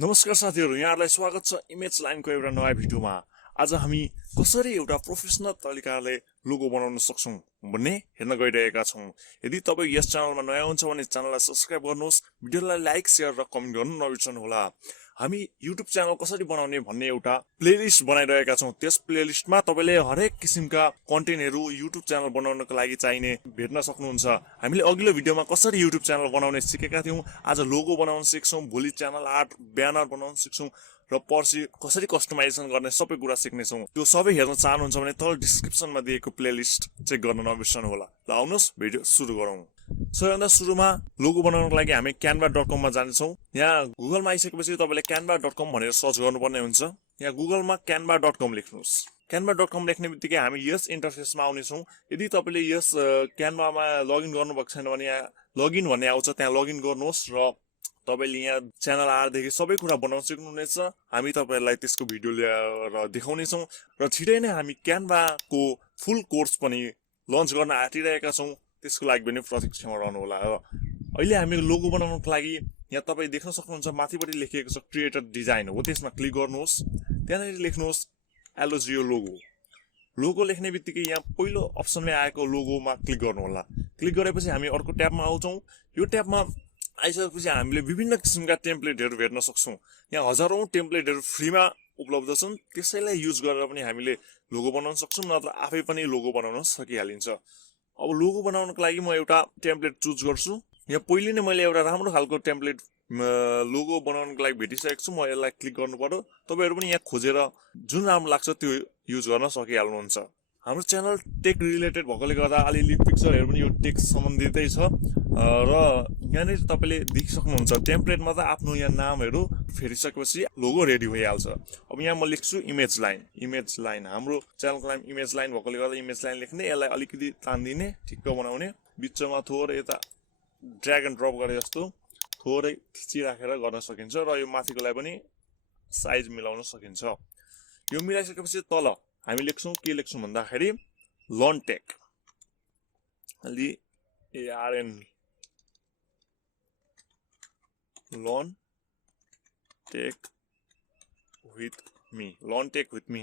नमस्कार साथीहरु, यहाँहरुलाई स्वागत छ इमेज लाइनको एउटा नयाँ भिडियोमा। आज हामी कसरी एउटा प्रोफेसनल तरिकाले लोगो बनाउन सक्छौं भन्ने हेर्न गइरहेका छौं। यदि तपाई यस च्यानलमा नयाँ हुनुहुन्छ भने च्यानललाई सब्स्क्राइब गर्नुहोस्, भिडियोलाई लाइक शेयर र कमेन्ट गर्न नबिर्सनु होला। हामी युट्युब च्यानल कसरी बनाउने भन्ने एउटा प्लेलिस्ट बनाइरहेका छौं। त्यस प्लेलिस्टमा तपाईले हरेक किसिमका कन्टेन्टहरु युट्युब च्यानल बनाउनको लागि चाहिने भेट्न सक्नुहुन्छ। हामीले अघिल्लो भिडियोमा कसरी युट्युब च्यानल बनाउने सिकेका थियौं, आज लोगो बनाउन सिक्छौं, भोलि च्यानल आर्ट ब्यानर बनाउन सिक्छौं र पर्सि कसरी कस्टमाइजेसन गर्ने सबै कुरा सिक्नेछौं। त्यो सबै हेर्न चाहनुहुन्छ भने तल डिस्क्रिप्सनमा दिएको प्लेलिस्ट चेक गर्न नबिर्सनु होला। ल आउनुहोस् भिडियो सुरु गरौँ। सबैभन्दा सुरुमा लोगो बनाउनको लागि हामी canva.com मा जान्छौं। यहाँ गुगलमा आइसकेपछि तपाईले canva.com भनेर सर्च गर्नुपर्ने हुन्छ। यहाँ गुगलमा canva.com लेख्नुस्। canva.com लेख्नेबित्तिकै हामी यस इन्टरफेसमा आउनेछौं। यदि तपाईले यस क्यानभामा लगइन गर्नुभएको छैन भने यहाँ लगइन भन्ने आउँछ, त्यहाँ लगइन गर्नुहोस् र तपाईले यहाँ च्यानल आरदेखि सबै कुरा बनाउन सिक्नुहुनेछ। हामी तपाईहरुलाई त्यसको भिडियो ल्याएर देखाउने छौं र छिटै नै हामी क्यानभाको फुल कोर्स पनि लन्च गर्न आँटिरहेका छौं। त्यसको लागि पनि प्रतीक्षामा रहनु होला। अहिले हामी लोगो बनाउनको लागि यहाँ तपाई देख्न सक्नुहुन्छ माथिपट्टि लेखिएको छ क्रिएटर डिजाइन हो, त्यसमा क्लिक गर्नुहोस्। त्यहाँनेर लेख्नुहोस् एलोजियो लोगो। लोगो लेख्नेबित्तिकै यहाँ पहिलो अप्सनमै आएको लोगोमा क्लिक गर्नु होला। क्लिक गरेपछि हामी अर्को ट्याबमा आउँछौं। यो ट्याबमा आइसकेपछि हामीले विभिन्न किसिमका टेम्प्लेटहरु भेट्न सक्छौं। यहाँ हजारौं टेम्प्लेटहरु फ्रीमा उपलब्ध छन्। त्यसैलाई युज गरेर पनि हामीले लोगो बनाउन सक्छौं, नत्र आफै पनि लोगो बनाउन सकिहालिन्छ। अब लोगो बनाउनको लागि म एउटा टेम्प्लेट चुज गर्छु। यहाँ पहिले नै मैले एउटा राम्रो खालको टेम्प्लेट लोगो बनाउनको लागि भेटिसकेको छु। म यसलाई क्लिक गर्नु पर्यो। तपाईहरु पनि यहाँ खोजेर जुन राम्रो लाग्छ त्यो युज गर्न सकिहाल्नुहुन्छ। हाम्रो च्यानल टेक रिलेटेड भएकोले गर्दा अलिअलि पिक्चरहरु पनि यो टेक सम्बन्धितै छ र यहाँनिर तपाईले देखिसक्नुहुन्छ टेम्प्लेटमा त आफ्नो यहाँ नामहरु फेरिसकेपछि लोगो रेडी भइहाल्छ। अब यहाँ म लेख्छु इमेज लाइन। हाम्रो च्यानलको नाम इमेज लाइन भएकोले गर्दा इमेज लाइन लेख्ने, यसलाई अलिकति तान्दिने, ठिक्क बनाउने, बिचमा थोरै यता ड्र्याग एन्ड ड्रप गरे जस्तो थोरै खिचिराखेर गर्न सकिन्छ र यो माथिकोलाई पनि साइज मिलाउन सकिन्छ। यो मिलाइसकेपछि तल हामी लेख्छौं, के लेख्छौं भन्दाखेरि लनटेक LEARN learn take with me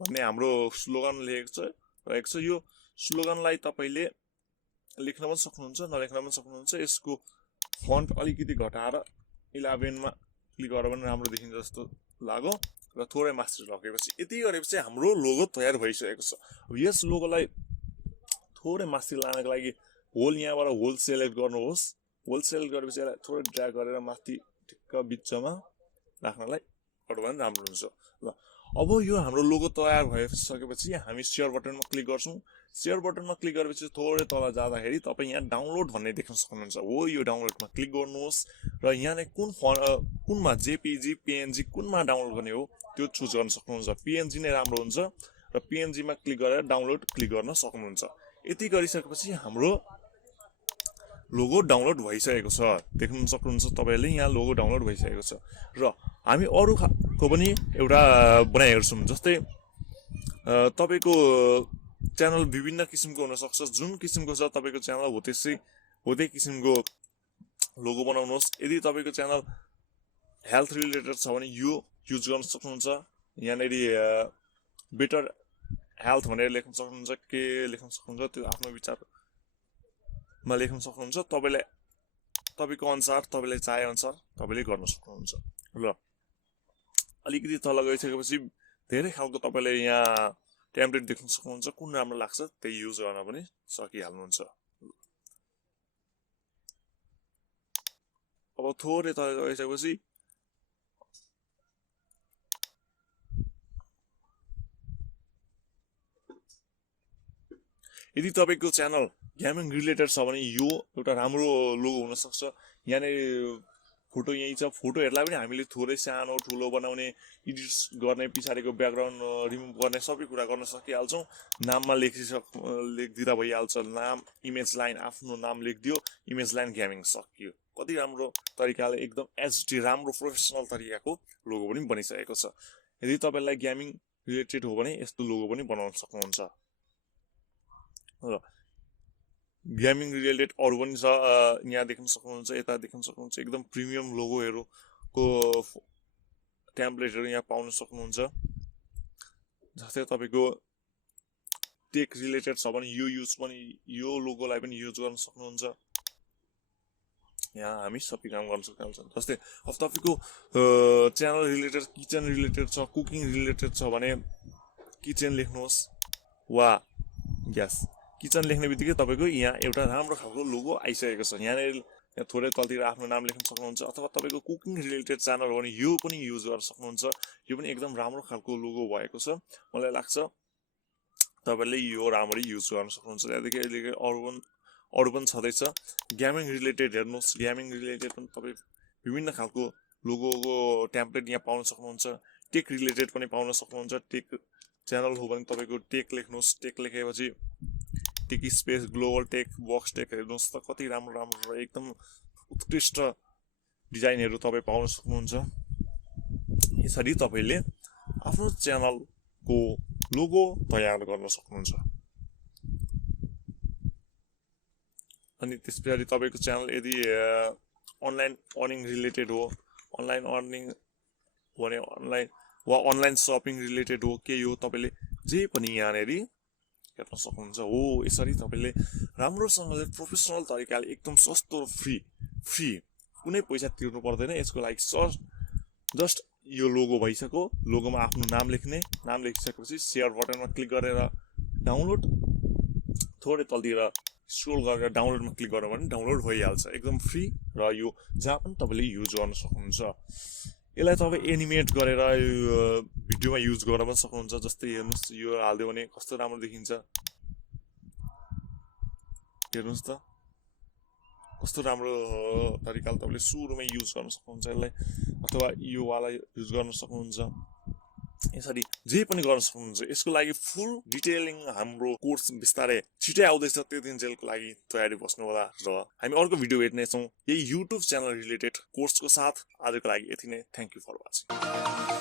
भन्ने हाम्रो स्लोगन रहेको छ। यो स्लोगनलाई तपाईले लेख्न पनि सक्नुहुन्छ, नलेख्न पनि सक्नुहुन्छ। यसको फन्ट अलिकति घटाएर 11 मा क्लिक गरेर पनि राम्रो देखिन्छ जस्तो लाग्यो र थोरै मास्टर राखेपछि यति गरेपछि हाम्रो लोगो तयार भइसकेको छ। अब यस लोगोलाई थोरै मास्टर लानको लागि होल यहाँबाट होल सेलेक्ट गर्नुहोस्। होल सेलेक्ट गरेपछि यसलाई थोरै ड्र्याग गरेर माथि ठिक्क बिचमा राख्नलाई गर्नु भने राम्रो हुन्छ। ल अब यो हाम्रो लोगो तयार भइसकेपछि हामी शेयर बटनमा क्लिक गर्छौं। शेयर बटनमा क्लिक गरेपछि थोरै तल जाँदाखेरि तपाई यहाँ डाउनलोड भन्ने देख्न सक्नुहुन्छ। हो यो डाउनलोडमा क्लिक गर्नुहोस् र यहाँ नै कुनमा जेपीजी पीएनजी कुनमा डाउनलोड गर्ने हो त्यो चुज गर्न सक्नुहुन्छ। पीएनजी नै राम्रो हुन्छ र पीएनजी मा क्लिक गरेर डाउनलोड क्लिक गर्न सक्नुहुन्छ। यति गरिसकेपछि हाम्रो लोगो डाउनलोड भइसकेको छ। देख्न सक्नुहुन्छ तपाईले यहाँ लोगो डाउनलोड भइसकेको छ र हामी अरुको पनि एउटा बनाइहेर्छौं। जस्तै तपाईको च्यानल विभिन्न किसिमको हुन सक्छ। जुन किसिमको छ तपाईको च्यानल हो त्यही किसिमको लोगो बनाउनुहोस्। यदि तपाईको च्यानल हेल्थ रिलेटेड छ भने यो युज गर्न सक्नुहुन्छ। यहाँनेरि बेटर हेल्थ भनेर लेख्न सक्नुहुन्छ, के लेख्न सक्नुहुन्छ त्यो आफ्नो विचारमा लेख्न सक्नुहुन्छ। तपाईको अनुसार तपाईले चाहे अनुसार तपाईले गर्न सक्नुहुन्छ। ल अलिकति तल गइसकेपछि धेरै खालको तपाईले यहाँ टेम्प्लेट देख्न सक्नुहुन्छ। कुन राम्रो लाग्छ त्यही युज गर्न पनि सकिहाल्नुहुन्छ। अब थोरै तल गइसकेपछि यदि तपाईको च्यानल गेमिङ रिलेटेड छ भने यो एउटा राम्रो लोगो हुन सक्छ। यहाँनेर फोटो यही छ। फोटोहरुलाई पनि हामीले थोरै सानो ठुलो बनाउने, एडिट गर्ने, पछाडीको ब्याकग्राउन्ड रिमुभ गर्ने सबै कुरा गर्न सकिहाल्छौं। नाममा लेखिदिँदा भइहाल्छ। नाम इमेज लाइन, आफ्नो नाम लेखिदियो, इमेज लाइन गेमिङ, सकियो। कति राम्रो तरिकाले एकदम एचडी राम्रो प्रोफेसनल तरिकाको लोगो पनि बनिसकेको छ। यदि तपाईलाई गेमिङ रिलेटेड हो भने यस्तो लोगो पनि बनाउन सक्नुहुन्छ। र गेमिङ रिलेटेड अरु पनि छ यहाँ देख्न सक्नुहुन्छ यता देख्न सक्नुहुन्छ एकदम प्रिमियम लोगोहरुको टेम्प्लेटहरु यहाँ पाउन सक्नुहुन्छ जस्तै तपाईको टेक रिलेटेड छ भने यो लोगोलाई पनि युज गर्न सक्नुहुन्छ यहाँ हामी सबै काम गर्न सक्छौं जस्तै अब तपाईको च्यानल रिलेटेड किचन रिलेटेड छ कुकिङ रिलेटेड छ भने किचन लेख्नुहोस् वा यस किचन लेख्ने बित्तिकै तपाईको यहाँ एउटा राम्रो खालको लोगो आइसकेको छ यहाँ थोरै तलतिर आफ्नो नाम लेख्न सक्नुहुन्छ अथवा तपाईको कुकिङ रिलेटेड च्यानल हो भने यो पनि युज गर्न सक्नुहुन्छ यो पनि एकदम राम्रो खालको लोगो भएको छ मलाई लाग्छ तपाईले यो राम्ररी युज गर्न सक्नुहुन्छ त्यहाँदेखि अहिले अरु पनि छदैछ गेमिङ रिलेटेड हेर्नुस् गेमिङ रिलेटेड पनि तपाई विभिन्न खालको लोगोको टेम्प्लेट यहाँ पाउन सक्नुहुन्छ टेक रिलेटेड पनि पाउन सक्नुहुन्छ टेक च्यानल हो भने तपाईको टेक लेख्नुस् टेक लेखेपछि tech space global tech box tech हेर्नुस् त कति राम्रो राम्रो एकदम उत्कृष्ट डिजाइनहरु तपाई पाउन सक्नुहुन्छ यसरी तपाईले आफ्नो च्यानलको लोगो तयार गर्न सक्नुहुन्छ अनि त्यसपछि तपाईको च्यानल यदि अनलाइन अर्निङ रिलेटेड हो अनलाइन अर्निङ भने अनलाइन शपिङ रिलेटेड हो के हो तपाईले जे पनि यहाँनेरि हेर्न सक्नुहुन्छ हो यसरी तपाईले राम्रोसँगले प्रोफेसनल तरिकाले एकदम सस्तो र फ्री कुनै पैसा तिर्नु पर्दैन यसको लागि जस्ट यो लोगो भइसक्यो लोगोमा आफ्नो नाम लेख्ने नाम लेखिसकेपछि शेयर बटनमा क्लिक गरेर डाउनलोड थोरै तलतिर स्क्रोल गरेर डाउनलोडमा क्लिक गर्नु भने डाउनलोड भइहाल्छ एकदम फ्री र यो जहाँ पनि तपाईले युज गर्न सक्नुहुन्छ यसलाई तपाई एनिमेट गरेर भिडियोमा युज गर्न पनि सक्नुहुन्छ जस्तै हेर्नुस् यो हाल्दियो भने कस्तो राम्रो देखिन्छ हेर्नुस् त कस्तो राम्रो तरिकाले तपाईले सुरुमै युज गर्न सक्नुहुन्छ यसलाई अथवा यो वाला युज गर्न सक्नुहुन्छ यसरी जे पनि गर्न सक्नुहुन्छ यसको लागि फुल डिटेलिङ हाम्रो कोर्स बिस्तारै छिटै आउँदैछ त्यो दिनजेलको लागि तयारी बस्नु होला र हामी अर्को भिडियो भेट्ने छौं यही युट्युब च्यानल रिलेटेड कोर्सको साथ आजको लागि यति नै थ्यांक यू फर वाचिङ